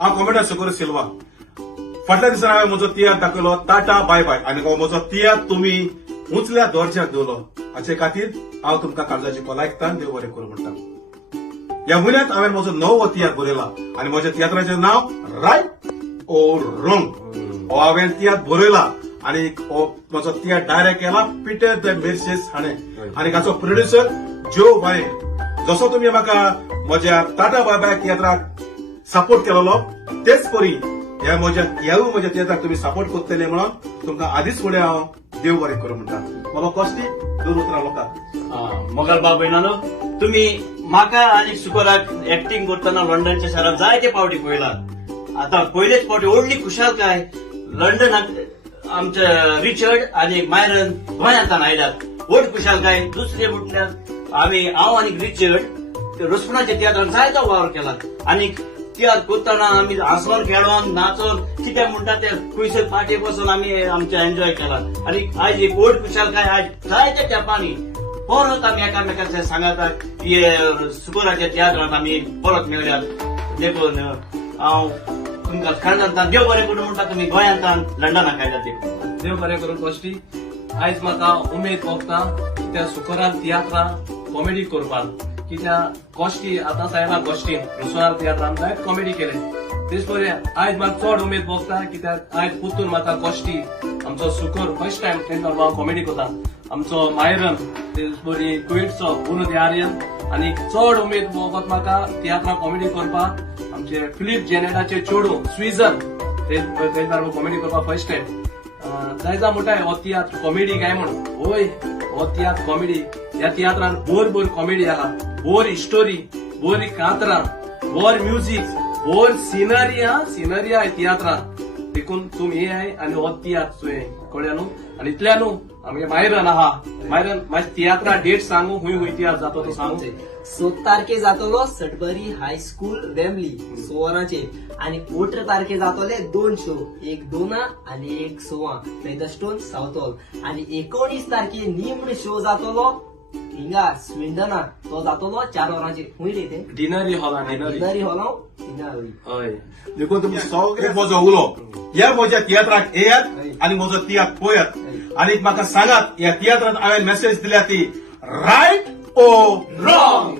हांव कॉमेडर सुकोर सिल्वा. फाटल्या दिसांनी हांवें म्हजो तियात्र दाखयलो टाटा बाय बाय आनी हो म्हजो तियात्र तुमी उंचल्या दर्ज्याक दवरलो हाचे खातीर हांव तुमकां काळजाची खोल आयकतां. देव बरें करूं म्हणटा. ह्या म्हयन्यांत हांवें म्हजो नवो तियात्र बरयला आनी म्हज्या तियात्राचें नांव रायट ओर रॉंग. हो हांवें तियात्र बरयला आनी हो म्हजो तियात्र डायरेक्ट केला पिटर द मिर्सेस हाणें आनी हाचो प्रोड्युसर जो वाय. जसो तुमी म्हाका म्हज्या टाटा बाय बाय तियात्राक सपोर्ट केलेलो तेच परी ह्या म्हज्या तियात्राक तुमी सपोर्ट करतले म्हणून तुमकां आदींच फुडें हांव देव बरें करूं म्हणटा. बाबा कॉस्टी दोन उतरां लोकांक. मोगल बाब भयणानो, तुम्ही म्हाका आनी सुकोराक एक्टिंग करतना लंडनच्या शारात जायते पावटी पळयला. आता पयलेच पावटी व्हडली खुशालकाय लंडनाक आमचे रिचर्ड आनी मायरन गोंयांतल्यान आयल्यात. व्हड खुशालकाय. दुसरे म्हटल्यार हांव आनी रिचर्ड रसपुणाच्या तियात्रान जायतो वावर केला आनी तियात्र करतना आमी हांसोन खेळोन नाचोन कितें म्हणटा ते खंयसर पार्टी बसून आमी आमचे एन्जॉय केला. आनी आयज एक व्हड खुशालकाय आयज जायत्या तेंपांनी परत आमी एकामेकांचे सांगाता की सुकोराच्या तियात्रांत आमी परत मेळ्यात. देखून हांव तुमकां खणा देव बरें करूं म्हणटा. तुमी गोंयांतल्यान लंडनाक आयल्यात ते देव बरें करून कॉस्टी. आयज म्हाका उमेद भोगता त्या सुकोरान तियात्रा कॉमेडी करपाक. कित्याक कॉस्टी आतां सायबा कॉस्टीन रुसोनार तियात्रान जायत कॉमेडी केले. तेच परेन आयज म्हाका चड उमेद भोगता कित्याक आयज पुतून म्हाका कॉस्टी आमचो सुकोर फर्स्ट टायम तेंका हांव कॉमेडी करता. आमचो मायरन तेच बरी कुईटचो उरुद आर्यन आनी चड उमेद भोगत म्हाका तियात्रा कॉमेडी करपाक आमचे फिलीप जेनेटाचे चेडू स्विझन ते कॉमेडी करपाक फर्स्ट टायम. जायजा म्हणटाय हो तियात्र कॉमेडी काय म्हणून. होय हो तियात्र कॉमेडी. ह्या तियात्रान बोर कॉमेडी आहा, बोर हिस्टोरी, बोर कांतरां, बोर म्युझिक, बोर सिनरी आहाय तियात्रान. देखून तुमी येयाय आनी हो तियात्र कळ्या न्हू. आनी इतल्या न्हू आमगे मायरन आहा. मायरन म्हाज्या तियात्रा डेट सांगू हुंय तियात्र जातो तो सांगू. 7 तारखे जातलो सटबरी हायस्कूल वेमली 16 आणि 18 तारखे जातले 2 शो, एक 2 आणि एक 16 फेदरस्टोन साउथ हॉल. आणि 19 तारखे निमण शो जातलो हिंगा स्विंडना. तो जातलो 4 वरांचेर. हुंय ते डिनरी हॉलान डिनरी हॉलां हय. देखून तुमी सगळे म्हजो उलो ह्या म्हज्या तियात्राक येयात आनी म्हजो तियात्र पळयात आनी म्हाका सांगात ह्या तियात्रांत हांवें मेसेज दिल्या ती रायट ओ रॉंग.